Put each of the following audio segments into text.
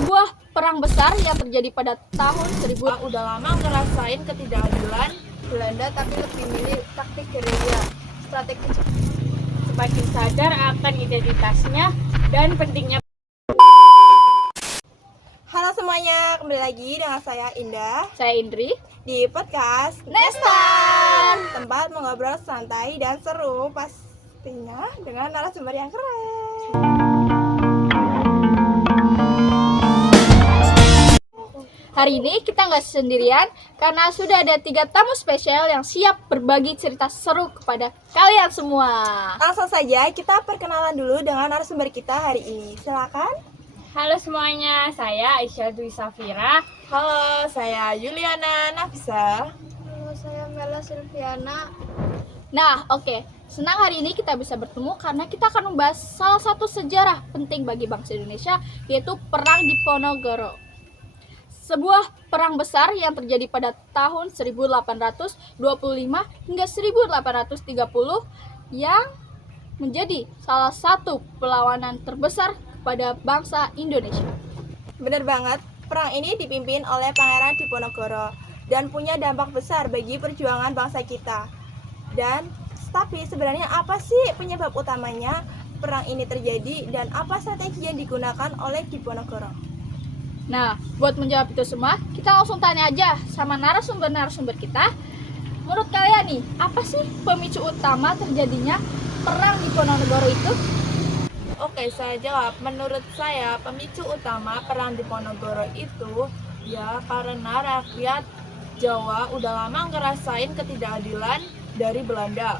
Sebuah perang besar yang terjadi pada tahun 1000 udah lama ngerasain ketidakadilan Belanda, tapi lebih milih taktik gerilya, strategi semakin sadar akan identitasnya dan pentingnya. Halo semuanya, kembali lagi dengan saya Indah Saya Indri di podcast Nestar. Tempat mengobrol santai dan seru, pastinya dengan narasumber yang keren. Hari ini kita nggak sendirian karena sudah ada 3 tamu spesial yang siap berbagi cerita seru kepada kalian semua. Langsung saja kita perkenalan dulu dengan narasumber kita hari ini. Silakan. Halo semuanya, saya Aisyah Dwi Safira. Halo, saya Yuliana Nafisa. Halo, saya Mela Silviana. Nah, oke. Senang hari ini kita bisa bertemu karena kita akan membahas salah satu sejarah penting bagi bangsa Indonesia, yaitu Perang Diponegoro. Sebuah perang besar yang terjadi pada tahun 1825 hingga 1830 yang menjadi salah satu perlawanan terbesar pada bangsa Indonesia. Benar banget, perang ini dipimpin oleh Pangeran Diponegoro dan punya dampak besar bagi perjuangan bangsa kita. Tapi sebenarnya apa sih penyebab utamanya perang ini terjadi dan apa strategi yang digunakan oleh Diponegoro? Nah, buat menjawab itu semua, kita langsung tanya aja sama narasumber kita. Menurut kalian nih, apa sih pemicu utama terjadinya perang Diponegoro itu? Oke, saya jawab. Menurut saya, pemicu utama perang Diponegoro itu ya karena rakyat Jawa udah lama ngerasain ketidakadilan dari Belanda.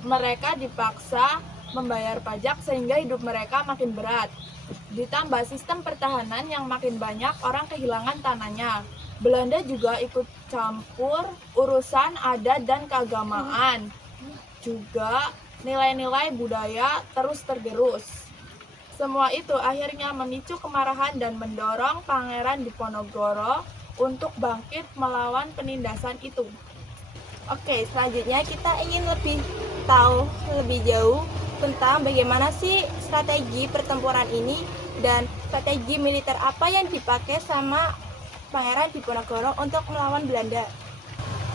Mereka dipaksa membayar pajak sehingga hidup mereka makin berat. Ditambah sistem pertahanan yang makin banyak orang kehilangan tanahnya. Belanda juga ikut campur urusan adat dan keagamaan. Juga nilai-nilai budaya terus tergerus. Semua itu akhirnya memicu kemarahan dan mendorong Pangeran Diponegoro untuk bangkit melawan penindasan itu. Oke, selanjutnya kita ingin tahu lebih jauh tentang bagaimana sih strategi pertempuran ini dan strategi militer apa yang dipakai sama Pangeran Diponegoro untuk melawan Belanda.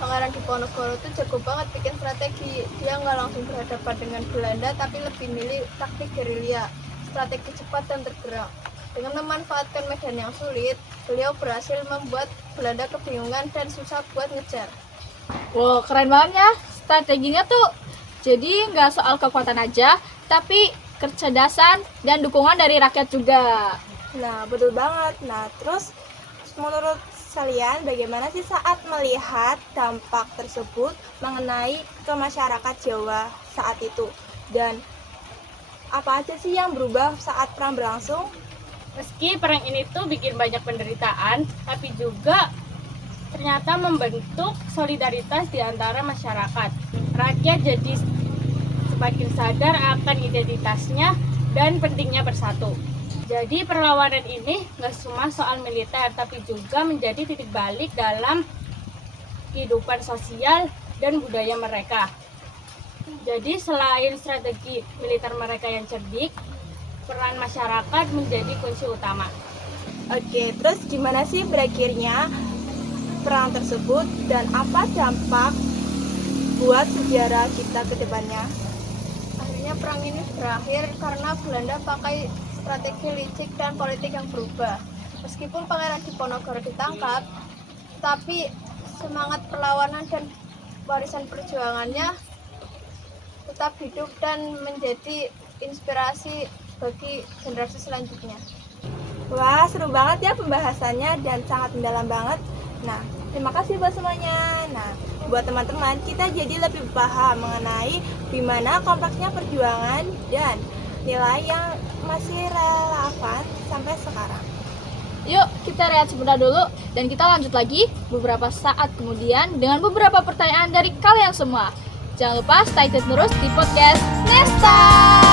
Pangeran Diponegoro itu jago banget bikin strategi. Dia nggak langsung berhadapan dengan Belanda, tapi lebih milih taktik gerilya, strategi cepat dan tergerak. Dengan memanfaatkan medan yang sulit, beliau berhasil membuat Belanda kebingungan dan susah buat ngejar. Wow, keren banget ya. Strateginya tuh jadi nggak soal kekuatan aja, tapi kecerdasan dan dukungan dari rakyat juga. Nah, betul banget. Nah, terus menurut kalian bagaimana sih saat melihat dampak tersebut mengenai ke masyarakat Jawa saat itu? Dan apa aja sih yang berubah saat perang berlangsung? Meski perang ini tuh bikin banyak penderitaan, tapi juga ternyata membentuk solidaritas di antara masyarakat. Rakyat jadi semakin sadar akan identitasnya dan pentingnya bersatu. Jadi perlawanan ini nggak cuma soal militer, tapi juga menjadi titik balik dalam kehidupan sosial dan budaya mereka. Jadi selain strategi militer mereka yang cerdik, peran masyarakat menjadi kunci utama. Oke, terus gimana sih berakhirnya perang tersebut dan apa dampak buat sejarah kita ke depannya? Akhirnya perang ini berakhir karena Belanda pakai strategi licik dan politik yang berubah. Meskipun Pangeran Diponegoro ditangkap, tapi semangat perlawanan dan warisan perjuangannya tetap hidup dan menjadi inspirasi bagi generasi selanjutnya. Wah, seru banget ya pembahasannya dan sangat mendalam banget. Nah, terima kasih buat semuanya. Nah, buat teman-teman, kita jadi lebih paham mengenai gimana kompleksnya perjuangan dan nilai yang masih relevan sampai sekarang. Yuk, kita rehat sebentar dulu dan kita lanjut lagi beberapa saat kemudian dengan beberapa pertanyaan dari kalian semua. Jangan lupa stay tune terus di podcast Nestar.